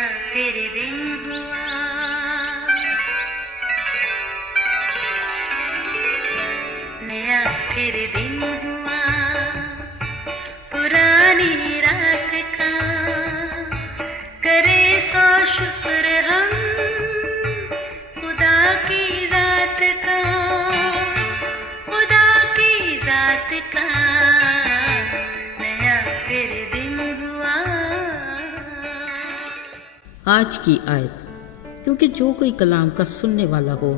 नया फिर दिन हुआ, नया फिर दिन हुआ, पुरानी रात का करे सो शुक्र हम खुदा की जात का, खुदा की जात का नया फिर दिन हुआ। आज की आयत, क्योंकि जो कोई कलाम का सुनने वाला हो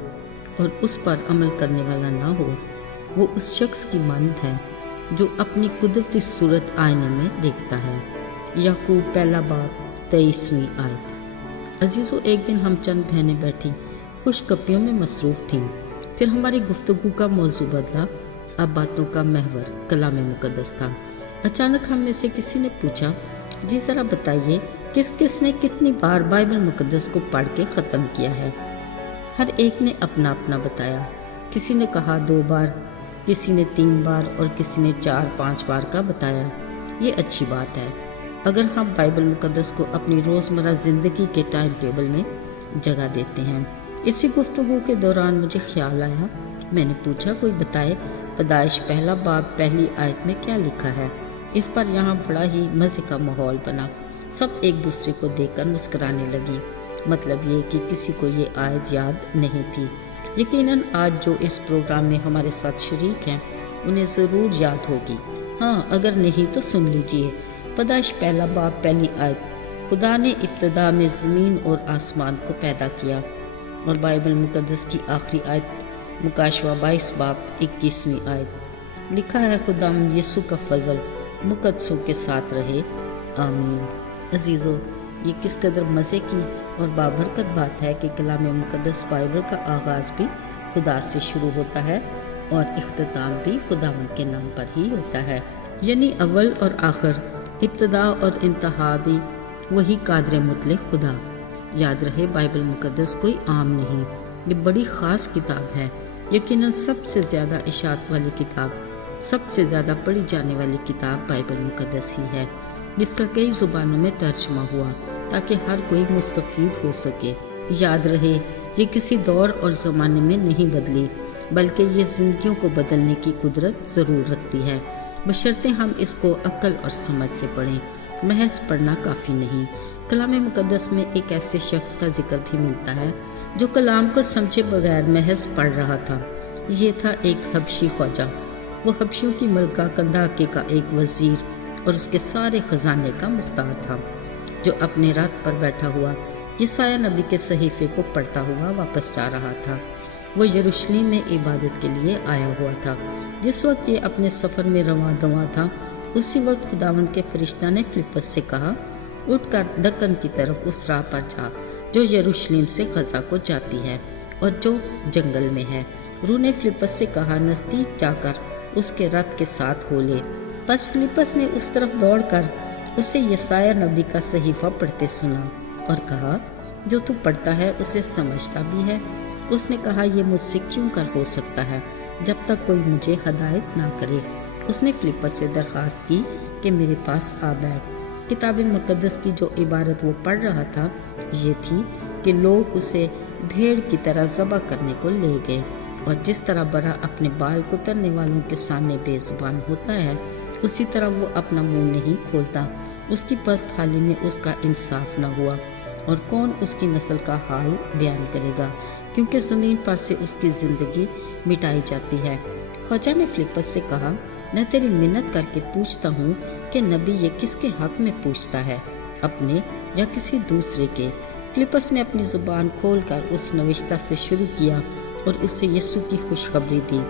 और उस पर अमल करने वाला ना हो, वो उस शख्स की मानद है जो अपनी कुदरती सूरत आईने में देखता है। याकूब पहला बाब 23वीं आयत। अजीज़ों, एक दिन हम चंद बहनें बैठी खुशगपियों में मसरूफ़ थीं। फिर हमारी गुफ्तगू का मौजू बदला। अब बातों का महवर कलाम मुक़द्दस था। अचानक हम में से किसी ने पूछा, जी ज़रा बताइए किस किस ने कितनी बार बाइबल मुक़द्दस को पढ़ के ख़त्म किया है। हर एक ने अपना अपना बताया। किसी ने कहा 2 बार, किसी ने 3 बार और किसी ने 4-5 बार का बताया। ये अच्छी बात है अगर हम बाइबल मुक़द्दस को अपनी रोज़मर्रा ज़िंदगी के टाइम टेबल में जगह देते हैं। इसी गुफ्तगू के दौरान मुझे ख्याल आया। मैंने पूछा, कोई बताए पैदाइश पहला बाब पहली आयत में क्या लिखा है। इस पर यहाँ बड़ा ही मज़े का माहौल बना। सब एक दूसरे को देखकर मुस्कुराने लगी। मतलब ये कि किसी को ये आयत याद नहीं थी। यकीनन आज जो इस प्रोग्राम में हमारे साथ शरीक हैं उन्हें ज़रूर याद होगी। हाँ, अगर नहीं तो सुन लीजिए। पैदाइश पहला बाब पहली आयत, खुदा ने इब्तिदा में ज़मीन और आसमान को पैदा किया। और बाइबल मुक़द्दस की आखिरी आयत मुकाशवा 22 बाब 21वीं आयत, लिखा है, खुदावंद यीशु का फजल मुक़द्दसों के साथ रहे, आमीन। अजीज़ों, ये किस कदर मज़े की और बाबरकत बात है कि कलाम मुक़द्दस बाइबल का आगाज़ भी खुदा से शुरू होता है और इख्तिताम भी खुदावंद के नाम पर ही होता है। यानी अव्वल और आखिर, इब्तिदा और इंतहा भी वही कादर मुतलक खुदा। याद रहे, बाइबल मुक़द्दस कोई आम नहीं, ये बड़ी ख़ास किताब है। यकीनन सबसे ज़्यादा इशाअत वाली किताब, सबसे ज़्यादा पढ़ी जाने वाली किताब बाइबल मुक़द्दस ही है, जिसका कई ज़ुबानों में तर्जुमा हुआ ताकि हर कोई मुस्तफ़ीद हो सके। याद रहे, ये किसी दौर और ज़माने में नहीं बदली, बल्कि ये ज़िंदगियों को बदलने की कुदरत ज़रूर रखती है, बशर्ते हम इसको अक्ल और समझ से पढ़ें। महज पढ़ना काफ़ी नहीं। कलाम मुक़द्दस में एक ऐसे शख्स का जिक्र भी मिलता है जो कलाम को समझे बगैर महज पढ़ रहा था। ये था एक हबशी ख्वाजा। वो हबशियों की मलका कंदाके का एक वज़ीर और उसके सारे ख़जाने का मुख्तार था, जो अपने रथ पर बैठा हुआ यसाया नबी के सहीफ़े को पढ़ता हुआ वापस जा रहा था। वो यरूशलेम में इबादत के लिए आया हुआ था। जिस वक्त ये अपने सफ़र में रवां दवां था, उसी वक्त खुदावंद के फरिश्ता ने फिलिप्पस से कहा, उठकर दक्कन की तरफ उस राह पर जा जो यरूशलेम से गज़ा को जाती है और जो जंगल में है। रूह ने फिलिप्पस से कहा, नज़दीक जाकर उसके रथ के साथ हो ले। बस फिलिप्पस ने उस तरफ दौड़कर उसे यसाया नबी का सहीफ़ा पढ़ते सुना और कहा, जो तू पढ़ता है उसे समझता भी है। उसने कहा, ये मुझसे क्यों कर हो सकता है जब तक कोई मुझे हदायत ना करे। उसने फिलिप्पस से दरख्वास्त की कि मेरे पास आ बैठ। किताब मुक़द्दस की जो इबारत वो पढ़ रहा था ये थी कि लोग उसे भेड़ की तरह ज़बह करने को ले गए, और जिस तरह बरा अपने बाल कुतरने वालों के सामने बेज़ुबान होता है, उसी तरह वो अपना मुंह नहीं खोलता। उसकी पस्त हाली में उसका इंसाफ न हुआ, और कौन उसकी नस्ल का हाल बयान करेगा, क्योंकि ज़मीन पर से उसकी ज़िंदगी मिटाई जाती है। ख्वाजा ने फिलिप्पस से कहा, मैं तेरी मिन्नत करके पूछता हूँ कि नबी ये किसके हक़ में पूछता है, अपने या किसी दूसरे के। फिलिप्पस ने अपनी ज़ुबान खोलकर उस नविश्ता से शुरू किया और उससे यीशु की खुशखबरी दी।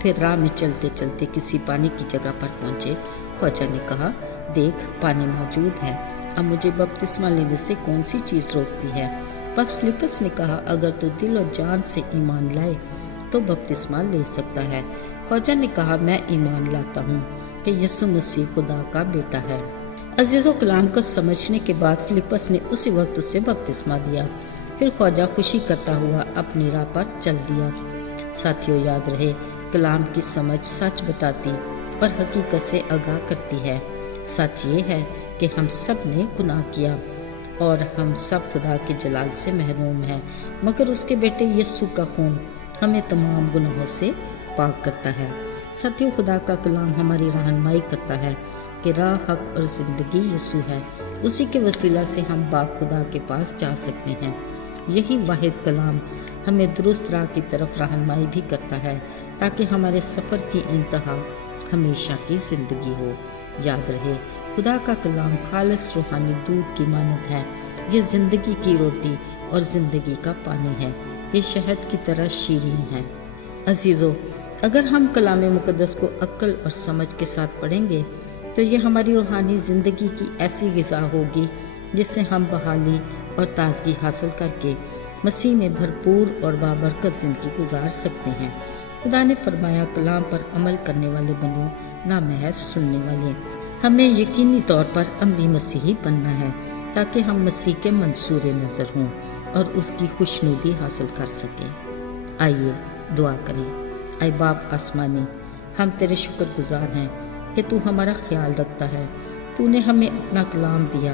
फिर राह में चलते चलते किसी पानी की जगह पर पहुँचे। ख्वाजा ने कहा, देख, पानी मौजूद है, अब मुझे बपतिस्मा लेने से कौन सी चीज़ रोकती है। बस फिलिप्पस ने कहा, अगर तू दिल और जान से ईमान लाए तो बपतिस्मा ले सकता है। ख्वाजा ने कहा, मैं ईमान लाता हूँ कि यीशु मसीह खुदा का बेटा है। अजीज़ों, कलाम को समझने के बाद फिलिप्पस ने उसी वक्त उसे बपतिस्मा दिया। फिर ख्वाजा खुशी करता हुआ अपनी राह पर चल दिया। साथियों, याद रहे, कलाम की समझ सच बताती और हकीकत से आगाह करती है। सच ये है कि हम सब ने गुनाह किया। اور ہم سب خدا کے جلال سے محروم ہیں، مگر اس کے بیٹے یسوع کا خون ہمیں تمام گناہوں سے پاک کرتا ہے۔ ساتھیو، خدا کا کلام ہماری رہنمائی کرتا ہے کہ راہ، حق اور زندگی یسوع ہے۔ اسی کے وسیلہ سے ہم باپ خدا کے پاس جا سکتے ہیں۔ یہی واحد کلام ہمیں درست راہ کی طرف رہنمائی بھی کرتا ہے تاکہ ہمارے سفر کی انتہا ہمیشہ کی زندگی ہو۔ یاد رہے، خدا کا کلام خالص روحانی دودھ کی مانند ہے۔ یہ زندگی کی روٹی اور زندگی کا پانی ہے۔ یہ شہد کی طرح شیرین ہے۔ عزیزو، اگر ہم کلام مقدس کو عقل اور سمجھ کے ساتھ پڑھیں گے تو یہ ہماری روحانی زندگی کی ایسی غذا ہوگی جس سے ہم بحالی اور تازگی حاصل کر کے مسیح میں بھرپور اور بابرکت زندگی گزار سکتے ہیں۔ خدا نے فرمایا، کلام پر عمل کرنے والے بنو، نہ محض سننے والے۔ ہمیں یقینی طور پر عملی مسیحی بننا ہے تاکہ ہم مسیح کے منصور نظر ہوں اور اس کی خوشنودی حاصل کر سکیں۔ آئیے دعا کریں۔ اے باپ آسمانی، ہم تیرے شکر گزار ہیں کہ تو ہمارا خیال رکھتا ہے۔ تو نے ہمیں اپنا کلام دیا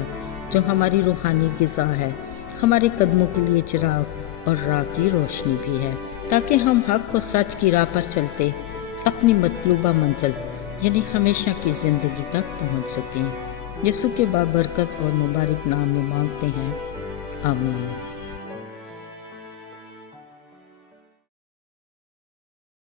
جو ہماری روحانی غذا ہے، ہمارے قدموں کے لیے چراغ اور راہ کی روشنی بھی ہے، تاکہ ہم حق و سچ کی راہ پر چلتے اپنی مطلوبہ منزل یعنی ہمیشہ کی زندگی تک پہنچ سکیں۔ یسوع کے بابرکت اور مبارک نام میں مانگتے ہیں، آمین۔